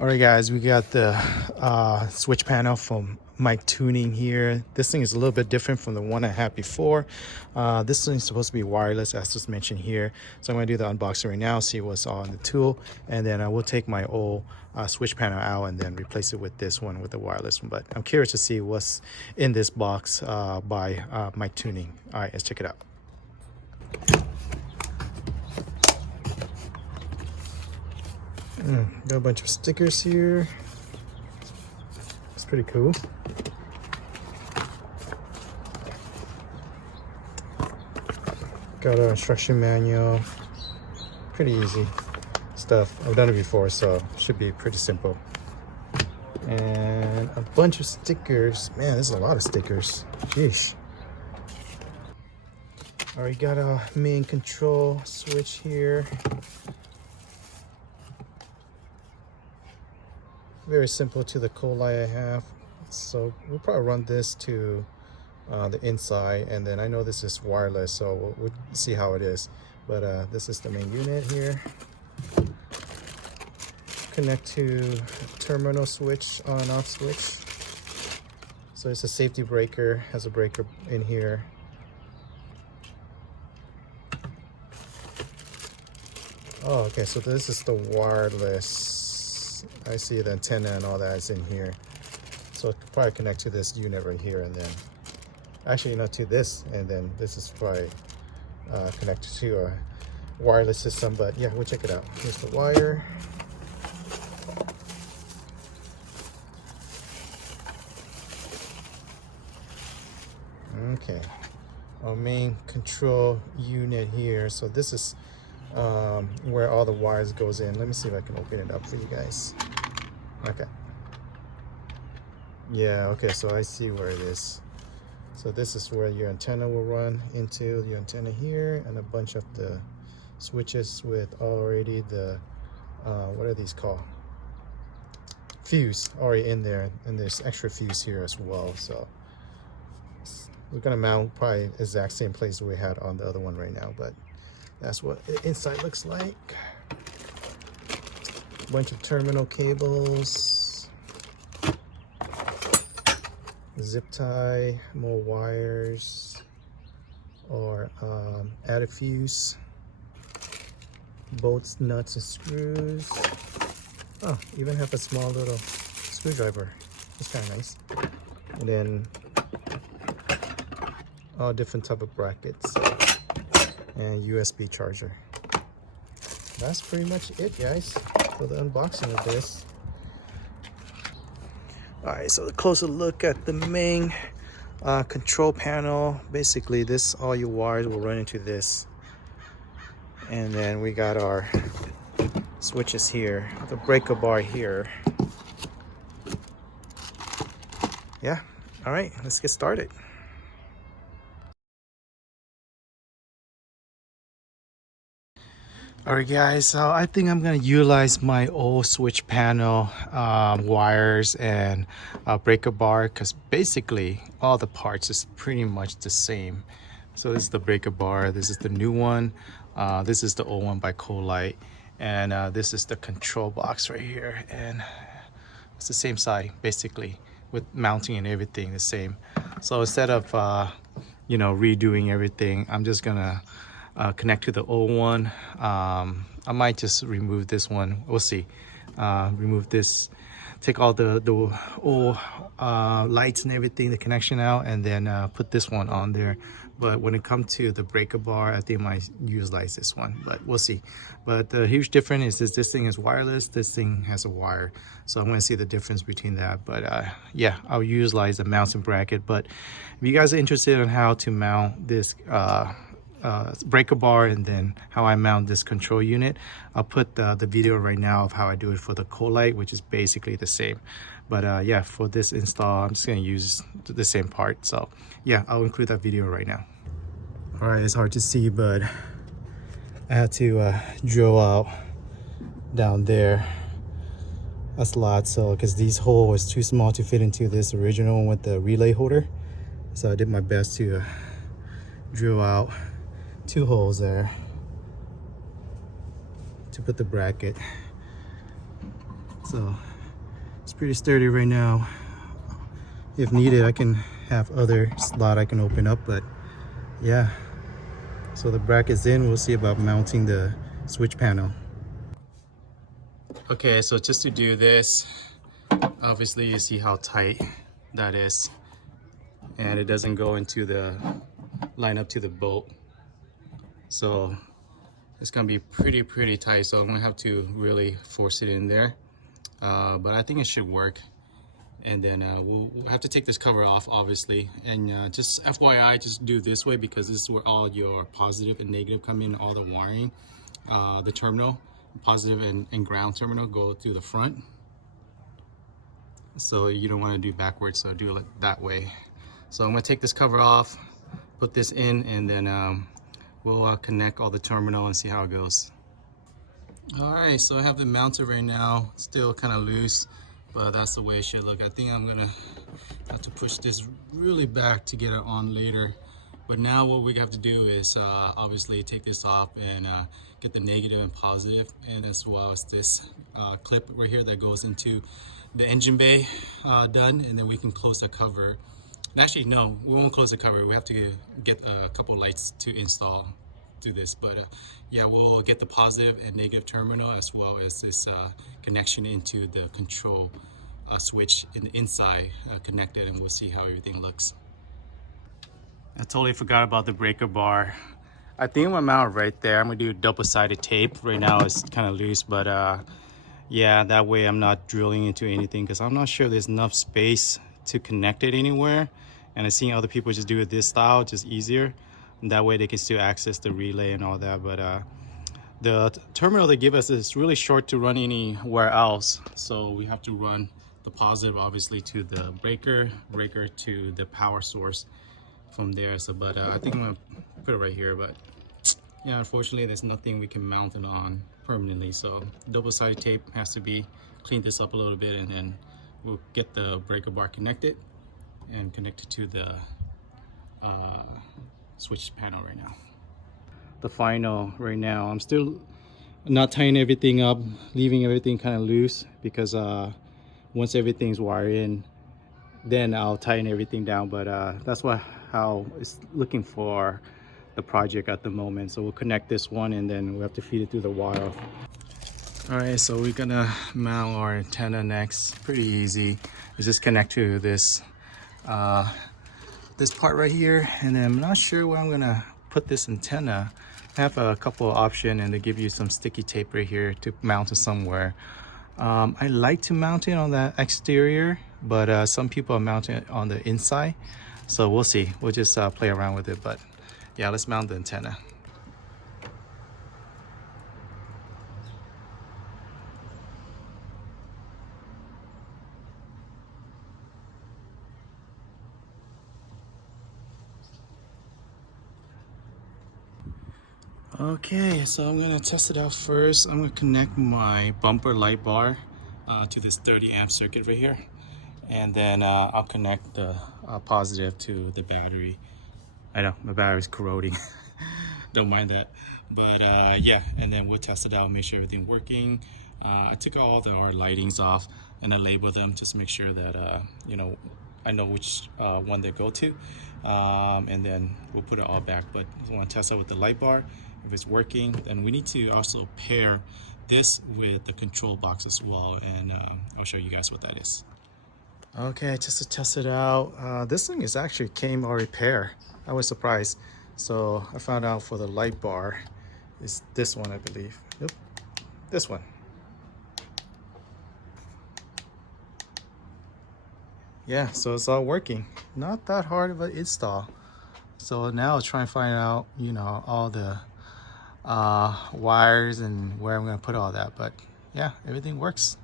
All right, guys, we got the switch panel from MicTuning here. This thing is a little bit different from the one I had before. This thing is supposed to be wireless, as just mentioned here. So I'm going to do the unboxing right now, see what's on the tool, and then I will take my old switch panel out and then replace it with this one, with the wireless one. But I'm curious to see what's in this box by MicTuning. All right, let's check it out. Got a bunch of stickers here. It's pretty cool. Got an instruction manual. Pretty easy stuff. I've done it before, so should be pretty simple. And a bunch of stickers. Man, there's a lot of stickers. Sheesh. Alright, got a main control switch here. Very simple to the CoLight I have. So we'll probably run this to the inside, and then I know this is wireless, so we'll see how it is. But this is the main unit here. Connect to terminal switch, on off switch. So it's a safety breaker, has a breaker in here. Oh, okay, so this is the wireless. I see the antenna and all that is in here. So it could probably connect to this unit right here, and then actually, to this, and then this is probably connected to a wireless system. But yeah, we'll check it out. Here's the wire. Okay, our main control unit here. So this is where all the wires goes in. Let me see if I can open it up for you guys. Okay. Yeah, okay, so I see where it is. So this is where your antenna will run into, the antenna here, and a bunch of the switches with already the what are these called? Fuse already in there, and there's extra fuse here as well. So we're gonna mount probably exact same place we had on the other one right now, but that's what the inside looks like. Bunch of terminal cables, zip tie, more wires, or add a fuse, bolts, nuts, and screws. Oh, even have a small little screwdriver. It's kind of nice. And then all different type of brackets and USB charger. That's pretty much it, guys, for the unboxing of this. All right, so a closer look at the main control panel. Basically, all your wires will run into this, and then we got our switches here, the breaker bar here. Yeah, all right, let's get started. Alright, guys, so I think I'm going to utilize my old switch panel wires and breaker bar, because basically all the parts is pretty much the same. So this is the breaker bar, this is the new one, this is the old one by CoLight, and this is the control box right here, and it's the same side basically, with mounting and everything the same. So instead of redoing everything, I'm just gonna connect to the old one. I might just remove this one, we'll see. Remove this, take all the old lights and everything, the connection out, and then put this one on there. But when it comes to the breaker bar, I think I might utilize this one, but we'll see. But the huge difference is this thing is wireless, this thing has a wire. So I'm gonna see the difference between that. But yeah, I'll utilize the mounting bracket. But if you guys are interested in how to mount this breaker bar and then how I mount this control unit, I'll put the video right now of how I do it for the CoLight, which is basically the same. But yeah, for this install, I'm just gonna use the same part. So yeah, I'll include that video right now. All right, it's hard to see, but I had to drill out down there. That's a lot, so because these hole was too small to fit into this original one with the relay holder. So I did my best to drill out 2 holes there to put the bracket. So it's pretty sturdy right now. If needed, I can have other slot I can open up, but yeah. So the bracket's in, we'll see about mounting the switch panel. Okay, so just to do this, obviously you see how tight that is, and it doesn't go into the line up to the bolt. So it's gonna be pretty tight, so I'm gonna have to really force it in there, but I think it should work. And then we'll have to take this cover off, obviously, and just FYI, just do this way because this is where all your positive and negative come in, all the wiring. The terminal, positive and ground terminal, go through the front, so you don't want to do backwards, so do it that way. So I'm going to take this cover off, put this in, and then we'll connect all the terminal and see how it goes. All right, so I have it mounted right now, still kind of loose, but that's the way it should look. I think I'm gonna have to push this really back to get it on later. But now what we have to do is obviously take this off and get the negative and positive, and as well as this clip right here that goes into the engine bay done, and then we can close the cover. And actually, no, we won't close the cover. We have to get a couple lights to install do this, but yeah, we'll get the positive and negative terminal as well as this connection into the control switch in the inside connected, and we'll see how everything looks. I totally forgot about the breaker bar. I think I'm gonna mount right there. I'm gonna do double-sided tape. Right now it's kind of loose, but yeah, that way I'm not drilling into anything because I'm not sure there's enough space to connect it anywhere, and I've seen other people just do it this style, just easier. And that way they can still access the relay and all that, but the terminal they give us is really short to run anywhere else, so we have to run the positive obviously to the breaker to the power source from there. So but I think I'm gonna put it right here, but yeah, unfortunately there's nothing we can mount it on permanently, so double-sided tape has to be clean this up a little bit, and then we'll get the breaker bar connected and connect it to the switch panel right now. The final right now, I'm still not tying everything up, leaving everything kind of loose because once everything's wired in, then I'll tighten everything down, but that's how it's looking for the project at the moment. So we'll connect this one and then we have to feed it through the wire. All right, so we're gonna mount our antenna next. Pretty easy. It's just connect to this this part right here, and then I'm not sure where I'm gonna put this antenna. I have a couple of options, and they give you some sticky tape right here to mount it somewhere. I like to mount it on the exterior, but some people are mounting it on the inside, so we'll see. We'll just play around with it, but yeah, let's mount the antenna. Okay, so I'm gonna test it out first. I'm gonna connect my bumper light bar to this 30 amp circuit right here, and then I'll connect the positive to the battery. I know my battery's corroding. Don't mind that, but yeah, and then we'll test it out, make sure everything's working. I took all our lightings off and I labeled them just to make sure that you know, I know which one they go to, and then we'll put it all back. But I want to test out with the light bar. If it's working, then we need to also pair this with the control box as well, and I'll show you guys what that is. Okay, just to test it out, this thing is actually came already paired. I was surprised. So I found out for the light bar, it's this one, I believe. Yep, this one. Yeah, so it's all working. Not that hard of an install. So now I'll try and find out, you know, all the wires and where I'm gonna put all that, but yeah, everything works.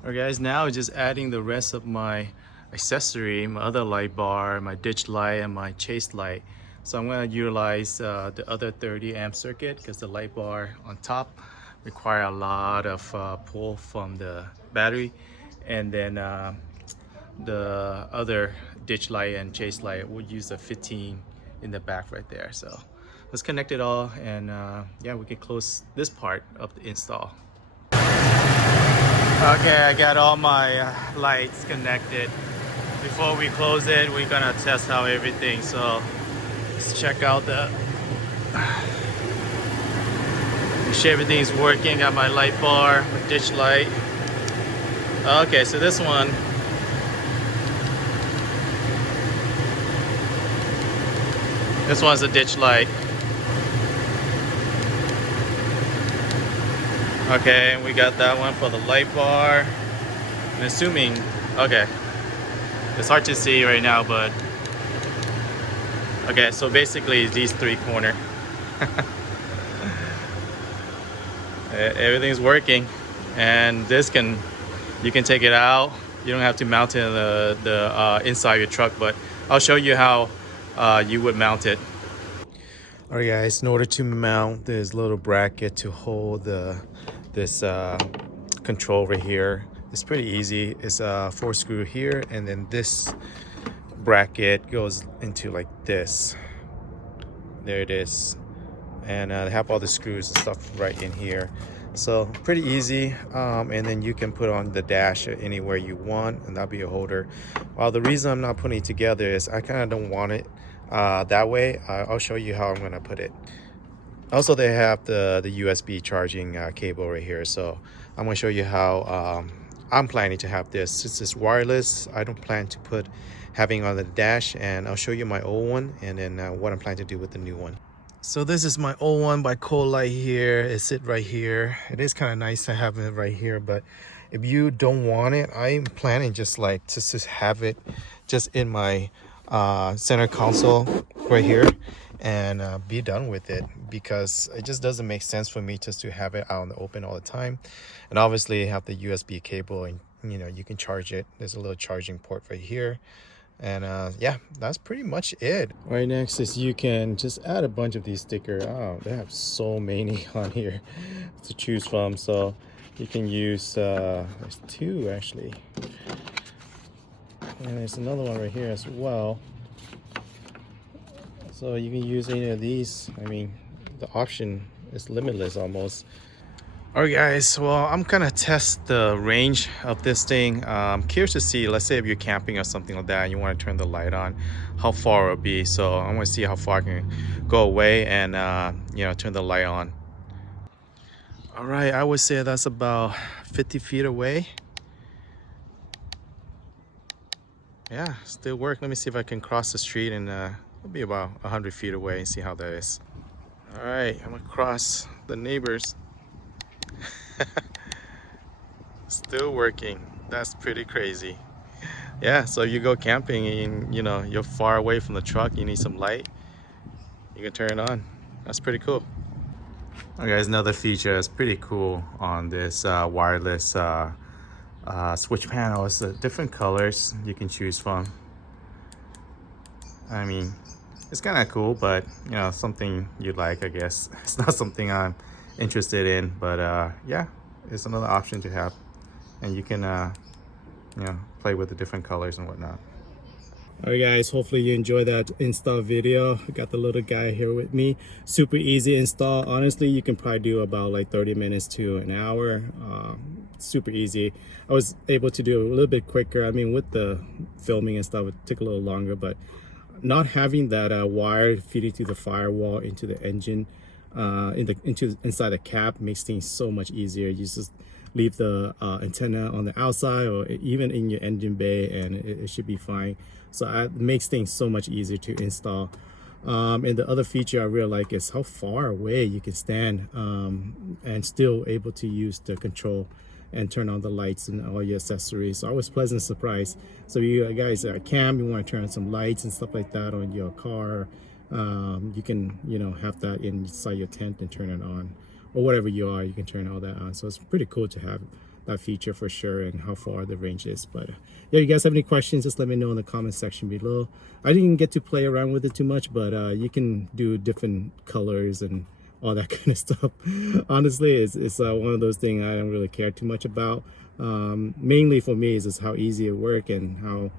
Alright guys, now just adding the rest of my accessory, my other light bar, my ditch light, and my chase light. So I'm going to utilize the other 30 amp circuit because the light bar on top require a lot of pull from the battery, and then the other ditch light and chase light would use the 15 in the back right there. So let's connect it all, and yeah, we can close this part of the install. Okay, I got all my lights connected. Before we close it, we're gonna test out everything. So let's check out the. Make sure everything's working. Got my light bar, my ditch light. Okay, so this one. This one's a ditch light. Okay, and we got that one for the light bar. I'm assuming, okay. It's hard to see right now, but okay, so basically these three corner. Everything's working, and this you can take it out. You don't have to mount it in the inside your truck, but I'll show you how you would mount it. All right, guys, in order to mount this little bracket to hold this control right here, it's pretty easy. It's a 4-screw here, and then this bracket goes into like this. There it is, and I have all the screws and stuff right in here, so pretty easy. And then you can put on the dash anywhere you want, and that'll be a holder. Well, the reason I'm not putting it together is I kind of don't want it that way. I'll show you how I'm gonna put it. Also, they have the USB charging cable right here, so I'm gonna show you how I'm planning to have this. Since it's wireless, I don't plan to put having on the dash, and I'll show you my old one and then what I'm planning to do with the new one. So this is my old one by CoLight here. It's it right here. It is kind of nice to have it right here, but if you don't want it, I'm planning just like to have it just in my center console right here and be done with it, because it just doesn't make sense for me just to have it out in the open all the time. And obviously you have the USB cable, and you can charge it. There's a little charging port right here, and yeah, that's pretty much it. Right next is you can just add a bunch of these stickers. Oh, they have so many on here to choose from, so you can use there's 2 actually, and there's another one right here as well. So you can use any of these. I mean, the option is limitless almost. All right, guys, well, I'm gonna test the range of this thing. I'm curious to see, let's say if you're camping or something like that and you want to turn the light on, how far it'll be. So I'm gonna see how far I can go away and turn the light on. All right, I would say that's about 50 feet away. Yeah, still work. Let me see if I can cross the street, and it'll be about 100 feet away, and see how that is. All right, I'm gonna cross the neighbors. Still working. That's pretty crazy. Yeah, so you go camping and you're far away from the truck, you need some light, you can turn it on. That's pretty cool. Okay, guys, another feature that's pretty cool on this wireless switch panel is the different colors you can choose from. I mean, it's kind of cool, but something you like, I guess. It's not something I'm interested in, but yeah, it's another option to have, and you can play with the different colors and whatnot. All right, guys, hopefully you enjoyed that install video. I got the little guy here with me. Super easy install. Honestly, you can probably do about like 30 minutes to an hour. Super easy. I was able to do it a little bit quicker. I mean, with the filming and stuff, it took a little longer, but not having that wire feeding through the firewall into the engine, inside the cab, makes things so much easier. You just leave the antenna on the outside or even in your engine bay, and it should be fine. So it makes things so much easier to install. And the other feature I really like is how far away you can stand and still able to use the control and turn on the lights and all your accessories. So I was pleasantly surprised. So you guys are at camp, you want to turn on some lights and stuff like that on your car, you can have that inside your tent and turn it on, or whatever you are, you can turn all that on. So it's pretty cool to have that feature for sure, and how far the range is. But yeah, you guys have any questions, just let me know in the comment section below. I didn't get to play around with it too much, but you can do different colors and all that kind of stuff. Honestly, it's one of those things I don't really care too much about. Mainly for me is just how easy it works, and how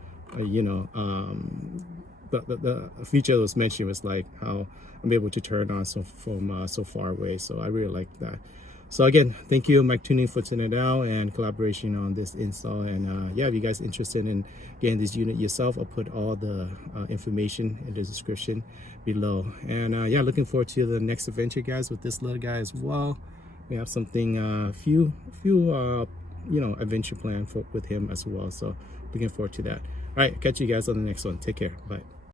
the feature that was mentioned was like how I'm able to turn on from so far away. So I really like that. So again, thank you MicTuning for sending it out and collaboration on this install. And yeah, if you guys interested in getting this unit yourself, I'll put all the information in the description below. And yeah, looking forward to the next adventure, guys, with this little guy as well. We have something, few you know, adventure plan with him as well. So looking forward to that. All right, catch you guys on the next one. Take care. Bye.